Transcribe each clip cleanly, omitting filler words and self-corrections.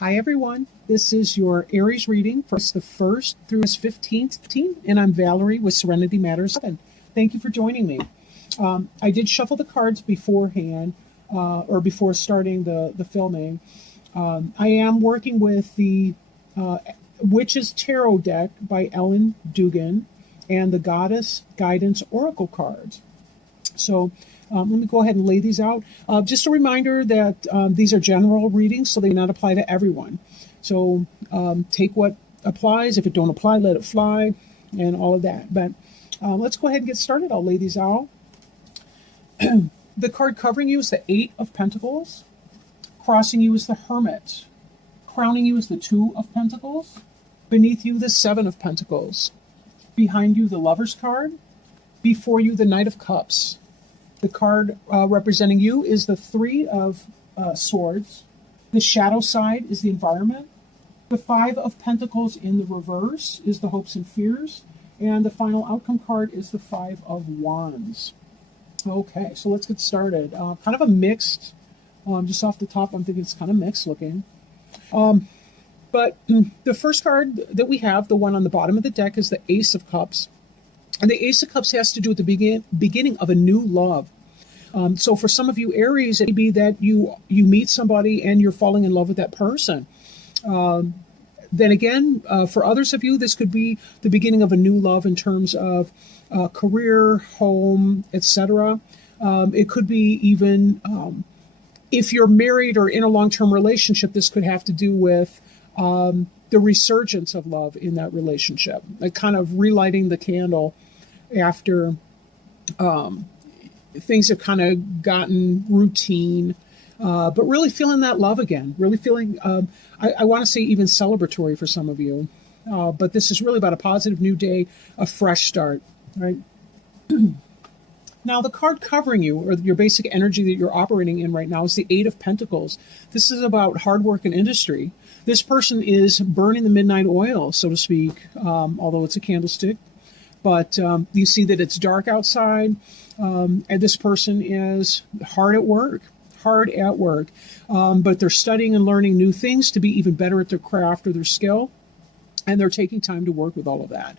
Hi everyone, this is your Aries reading for the 1st through the 15th, and I'm Valerie with Serenity Matters 7. Thank you for joining me. I did shuffle the cards beforehand, or before starting the filming. I am working with the Witch's Tarot deck by Ellen Dugan and the Goddess Guidance Oracle cards. So let me go ahead and lay these out. Just a reminder that these are general readings, so they do not apply to everyone. So take what applies. If it don't apply, let it fly, and all of that. But let's go ahead and get started. I'll lay these out. The card covering you is the Eight of Pentacles. Crossing you is the Hermit. Crowning you is the Two of Pentacles. Beneath you, the Seven of Pentacles. Behind you, the Lover's card. Before you, the Knight of Cups. The card representing you is the Three of Swords. The shadow side is the environment. The Five of Pentacles in the reverse is the hopes and fears. And the final outcome card is the Five of Wands. Okay, so let's get started. Kind of a mixed, just off the top, I'm thinking it's kind of mixed looking. But the first card that we have, the one on the bottom of the deck, is the Ace of Cups. And the Ace of Cups has to do with the beginning of a new love. So for some of you Aries, it may be that you meet somebody and you're falling in love with that person. Then again, for others of you, this could be the beginning of a new love in terms of career, home, etc. It could be even, if you're married or in a long-term relationship, this could have to do with the resurgence of love in that relationship, like kind of relighting the candle after things have kind of gotten routine, but really feeling that love again, really feeling, I want to say even celebratory for some of you, but this is really about a positive new day, a fresh start, right? Now, the card covering you, or your basic energy that you're operating in right now, is the Eight of Pentacles. This is about hard work and industry. This person is burning the midnight oil, so to speak, although it's a candlestick. But you see that it's dark outside, and this person is hard at work. But they're studying and learning new things to be even better at their craft or their skill, and they're taking time to work with all of that.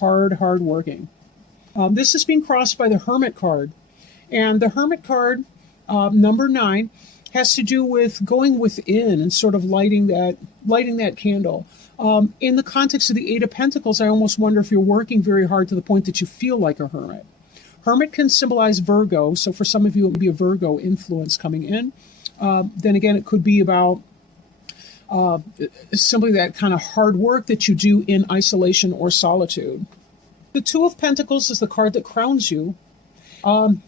Hard working. This is being crossed by the Hermit card. And the Hermit card, number 9, has to do with going within and sort of lighting that candle. In the context of the Eight of Pentacles, I almost wonder if you're working very hard to the point that you feel like a hermit. Hermit can symbolize Virgo, so for some of you it would be a Virgo influence coming in. Then again, it could be about simply that kind of hard work that you do in isolation or solitude. The Two of Pentacles is the card that crowns you.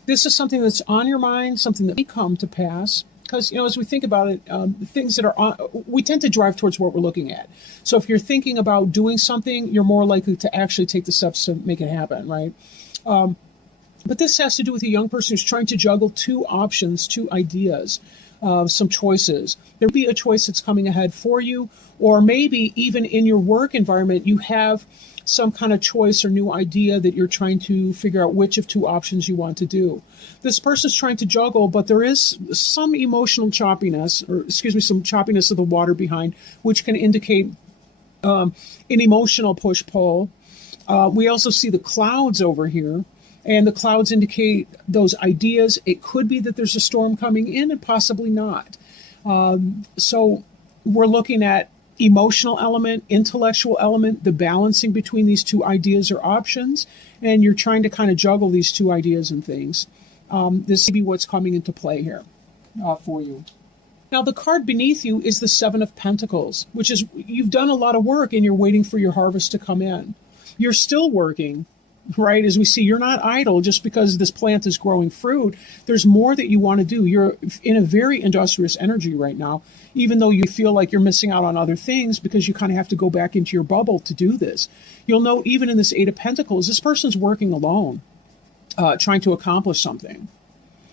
This is something that's on your mind, something that may come to pass. Because, as we think about it, things that are on, we tend to drive towards what we're looking at. So if you're thinking about doing something, you're more likely to actually take the steps to make it happen, right? But this has to do with a young person who's trying to juggle two options, two ideas, some choices. There will be a choice that's coming ahead for you, or maybe even in your work environment, you have some kind of choice or new idea that you're trying to figure out which of two options you want to do. This person's trying to juggle, but there is some emotional choppiness, some choppiness of the water behind, which can indicate an emotional push-pull. We also see the clouds over here, and the clouds indicate those ideas. It could be that there's a storm coming in and possibly not. So we're looking at emotional element, intellectual element, the balancing between these two ideas or options, and you're trying to kind of juggle these two ideas and things. This may be what's coming into play here for you. Now, the card beneath you is the Seven of Pentacles, which is you've done a lot of work and you're waiting for your harvest to come in. You're still working, right? As we see, you're not idle just because this plant is growing fruit. There's more that you want to do. You're in a very industrious energy right now, even though you feel like you're missing out on other things because you kind of have to go back into your bubble to do this. You'll note even in this Eight of Pentacles, this person's working alone, trying to accomplish something.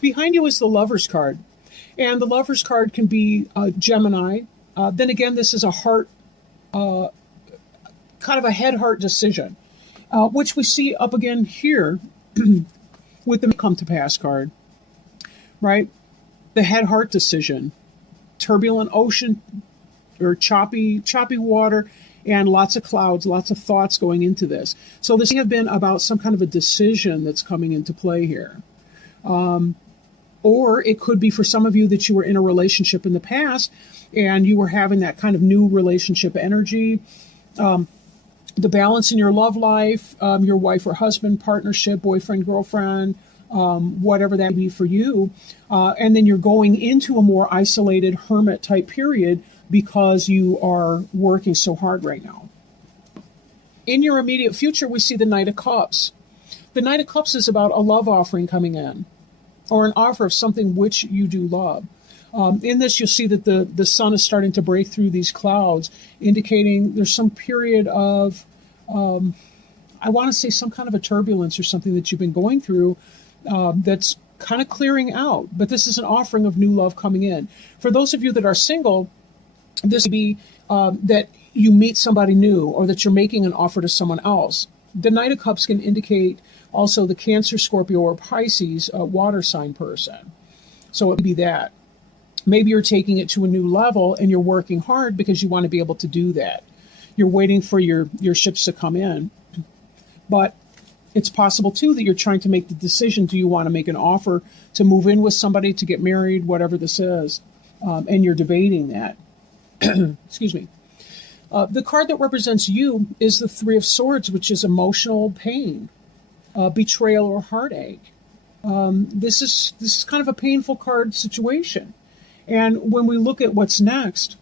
Behind you is the Lover's card. And the Lover's card can be Gemini. Then again, this is a heart, kind of a head-heart decision, which we see up again here with the come to pass card, right? The head-heart decision turbulent ocean or choppy water, and lots of clouds, lots of thoughts going into this. So this may have been about some kind of a decision that's coming into play here. Or it could be for some of you that you were in a relationship in the past and you were having that kind of new relationship energy. The balance in your love life, your wife or husband partnership, boyfriend, girlfriend, whatever that may be for you. And then you're going into a more isolated hermit type period because you are working so hard right now. In your immediate future, we see the Knight of Cups. The Knight of Cups is about a love offering coming in, or an offer of something which you do love. In this, you'll see that the sun is starting to break through these clouds, indicating there's some period of, I want to say some kind of a turbulence or something that you've been going through that's kind of clearing out. But this is an offering of new love coming in. For those of you that are single, this would be that you meet somebody new or that you're making an offer to someone else. The Knight of Cups can indicate also the Cancer, Scorpio, or Pisces water sign person. So it would be that. Maybe you're taking it to a new level and you're working hard because you want to be able to do that. You're waiting for your ships to come in. But it's possible, too, that you're trying to make the decision, do you want to make an offer to move in with somebody, to get married, whatever this is, and you're debating that. Excuse me. The card that represents you is the Three of Swords, which is emotional pain, betrayal, or heartache. This is kind of a painful card situation. And when we look at what's next,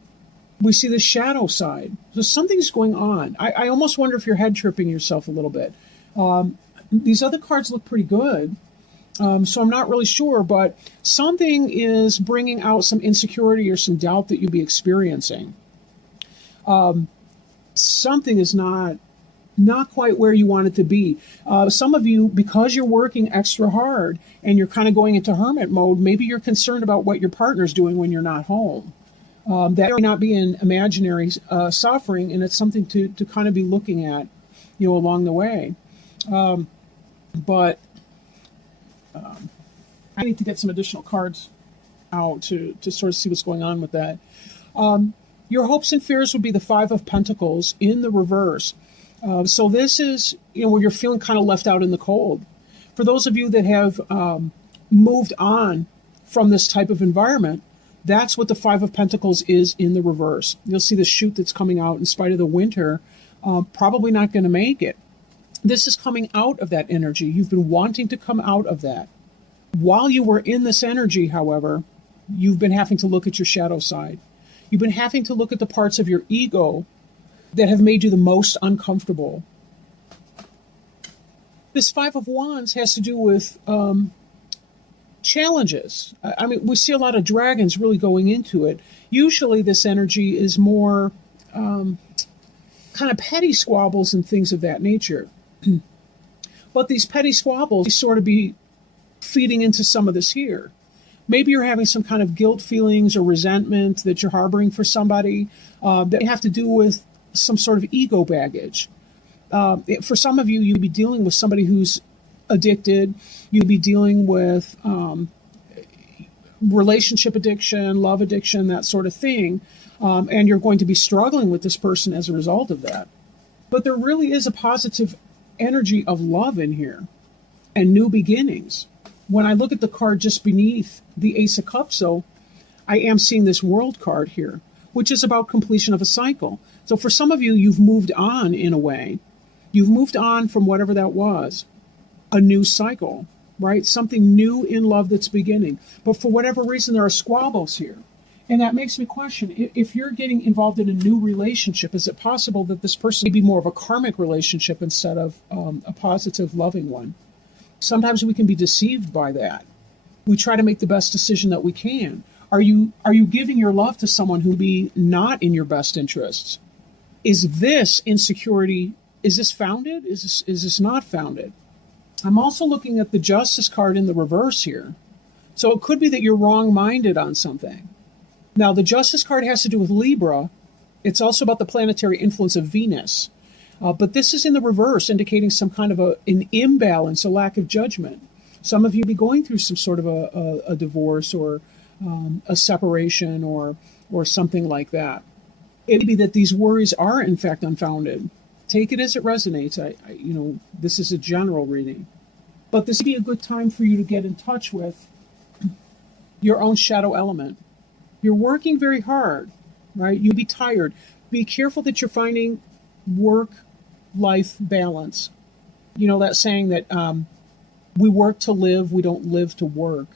we see the shadow side. So something's going on. I almost wonder if you're head tripping yourself a little bit. These other cards look pretty good. So I'm not really sure, but something is bringing out some insecurity or some doubt that you'll be experiencing. Something is not quite where you want it to be. Some of you, because you're working extra hard and you're kind of going into hermit mode, maybe you're concerned about what your partner's doing when you're not home. That may not be an imaginary suffering, and it's something to kind of be looking at, along the way. But I need to get some additional cards out to sort of see what's going on with that. Your hopes and fears would be the Five of Pentacles in the reverse. So this is, where you're feeling kind of left out in the cold. For those of you that have moved on from this type of environment, that's what the Five of Pentacles is in the reverse. You'll see the shoot that's coming out in spite of the winter, probably not going to make it. This is coming out of that energy. You've been wanting to come out of that. While you were in this energy, however, you've been having to look at your shadow side. You've been having to look at the parts of your ego that have made you the most uncomfortable. This Five of Wands has to do with challenges. I mean, we see a lot of dragons really going into it. Usually this energy is more kind of petty squabbles and things of that nature. But these petty squabbles sort of be feeding into some of this here. Maybe you're having some kind of guilt feelings or resentment that you're harboring for somebody that have to do with some sort of ego baggage. For some of you, you'd be dealing with somebody who's addicted. You'd be dealing with relationship addiction, love addiction, that sort of thing. And you're going to be struggling with this person as a result of that. But there really is a positive energy of love in here and new beginnings. When I look at the card just beneath the Ace of Cups, though, I am seeing this World card here, which is about completion of a cycle. So for some of you, you've moved on in a way. You've moved on from whatever that was, a new cycle, right? Something new in love that's beginning. But for whatever reason, there are squabbles here. And that makes me question, if you're getting involved in a new relationship, is it possible that this person may be more of a karmic relationship instead of a positive, loving one? Sometimes we can be deceived by that. We try to make the best decision that we can. Are you giving your love to someone who be not in your best interests? Is this insecurity, is this founded? Is this not founded? I'm also looking at the Justice card in the reverse here. So it could be that you're wrong-minded on something. Now, the Justice card has to do with Libra. It's also about the planetary influence of Venus. But this is in the reverse, indicating some kind of an imbalance, a lack of judgment. Some of you be going through some sort of a divorce or a separation or something like that. It may be that these worries are in fact unfounded. Take it as it resonates. This is a general reading, but this would be a good time for you to get in touch with your own shadow element. You're working very hard, right? You'll be tired. Be careful that you're finding work-life balance. You know that saying that we work to live, we don't live to work.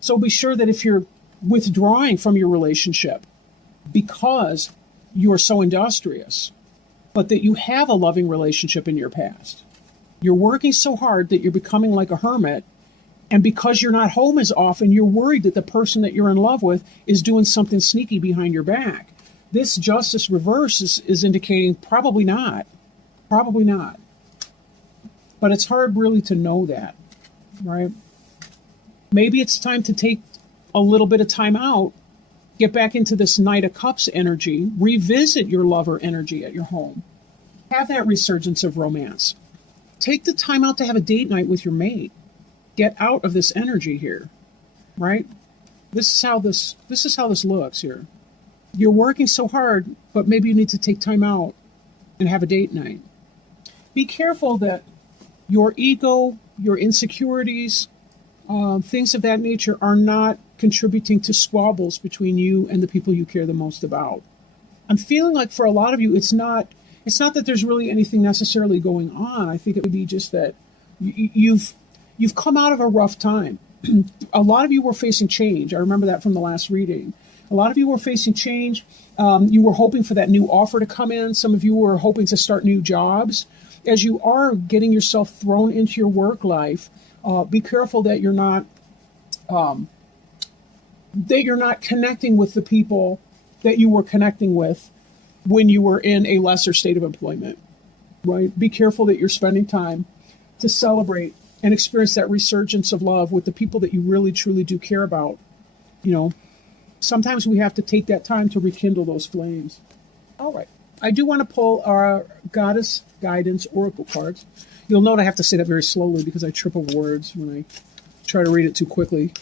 So be sure that if you're withdrawing from your relationship because you're so industrious, but that you have a loving relationship in your past, you're working so hard that you're becoming like a hermit, and because you're not home as often, you're worried that the person that you're in love with is doing something sneaky behind your back. This justice reverse is indicating probably not. Probably not. But it's hard really to know that, right? Maybe it's time to take a little bit of time out, get back into this Knight of Cups energy, revisit your lover energy at your home. Have that resurgence of romance. Take the time out to have a date night with your mate. Get out of this energy here, right? This is how this looks here. You're working so hard, but maybe you need to take time out and have a date night. Be careful that your ego, your insecurities, things of that nature are not contributing to squabbles between you and the people you care the most about. I'm feeling like for a lot of you, it's not that there's really anything necessarily going on. I think it would be just that you've come out of a rough time. A lot of you were facing change. I remember that from the last reading. A lot of you were facing change. You were hoping for that new offer to come in. Some of you were hoping to start new jobs. As you are getting yourself thrown into your work life, be careful that you're not connecting with the people that you were connecting with when you were in a lesser state of employment, right? Be careful that you're spending time to celebrate and experience that resurgence of love with the people that you really, truly do care about. You know, sometimes we have to take that time to rekindle those flames. All right. I do want to pull our Goddess Guidance Oracle cards. You'll note I have to say that very slowly because I trip over words when I try to read it too quickly.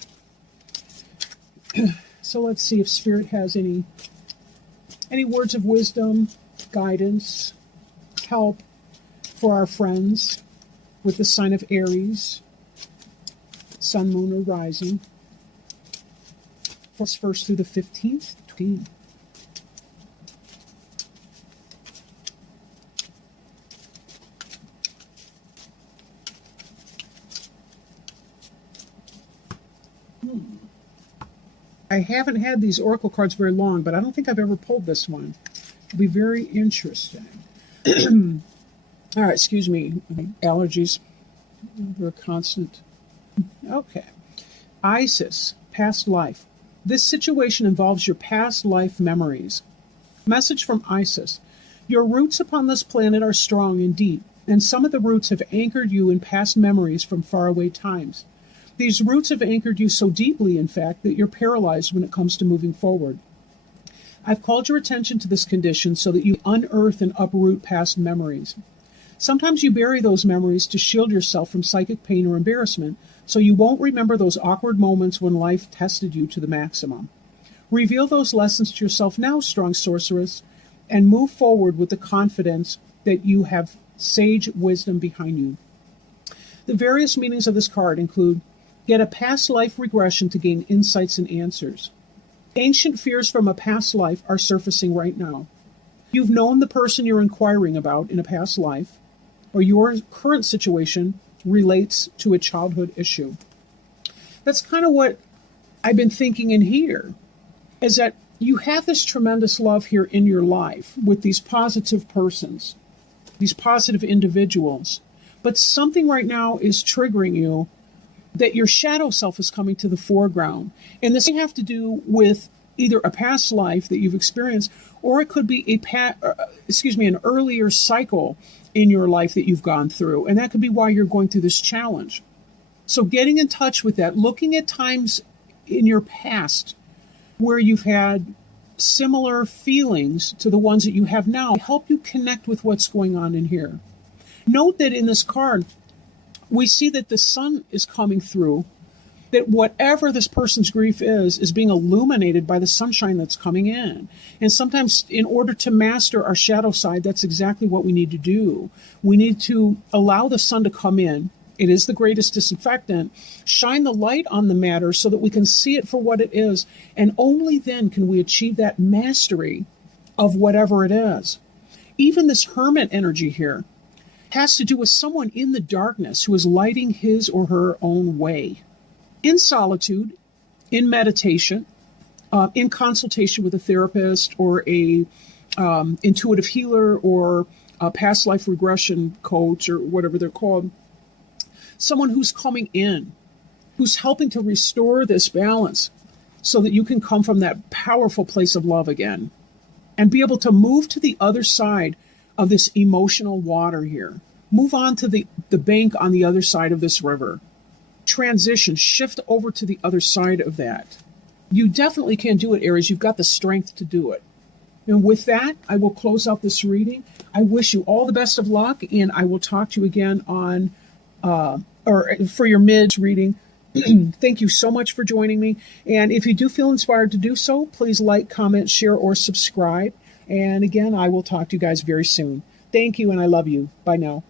So let's see if Spirit has any words of wisdom, guidance, help for our friends with the sign of Aries, Sun, Moon, or Rising. First through the 15th. I haven't had these oracle cards very long, but I don't think I've ever pulled this one. It'll be very interesting. All right, excuse me. Allergies. They're constant. Okay. Isis, past life. This situation involves your past life memories. Message from Isis. Your roots upon this planet are strong and deep, and some of the roots have anchored you in past memories from faraway times. These roots have anchored you so deeply, in fact, that you're paralyzed when it comes to moving forward. I've called your attention to this condition so that you unearth and uproot past memories. Sometimes you bury those memories to shield yourself from psychic pain or embarrassment, so you won't remember those awkward moments when life tested you to the maximum. Reveal those lessons to yourself now, strong sorceress, and move forward with the confidence that you have sage wisdom behind you. The various meanings of this card include: get a past life regression to gain insights and answers. Ancient fears from a past life are surfacing right now. You've known the person you're inquiring about in a past life, or your current situation relates to a childhood issue. That's kind of what I've been thinking in here, is that you have this tremendous love here in your life with these positive persons, these positive individuals, but something right now is triggering you that your shadow self is coming to the foreground. And this may have to do with either a past life that you've experienced, or it could be an earlier cycle in your life that you've gone through. And that could be why you're going through this challenge. So getting in touch with that, looking at times in your past where you've had similar feelings to the ones that you have now, help you connect with what's going on in here. Note that in this card, we see that the sun is coming through, that whatever this person's grief is being illuminated by the sunshine that's coming in. And sometimes in order to master our shadow side, that's exactly what we need to do. We need to allow the sun to come in. It is the greatest disinfectant. Shine the light on the matter so that we can see it for what it is. And only then can we achieve that mastery of whatever it is. Even this hermit energy here has to do with someone in the darkness who is lighting his or her own way. In solitude, in meditation, in consultation with a therapist or a intuitive healer or a past life regression coach or whatever they're called, someone who's coming in, who's helping to restore this balance so that you can come from that powerful place of love again and be able to move to the other side of this emotional water here. Move on to the bank on the other side of this river. Transition, shift over to the other side of that. You definitely can do it, Aries. You've got the strength to do it. And with that, I will close out this reading. I wish you all the best of luck, and I will talk to you again on or for your mid reading. Thank you so much for joining me. And if you do feel inspired to do so, please like, comment, share, or subscribe. And again, I will talk to you guys very soon. Thank you, and I love you. Bye now.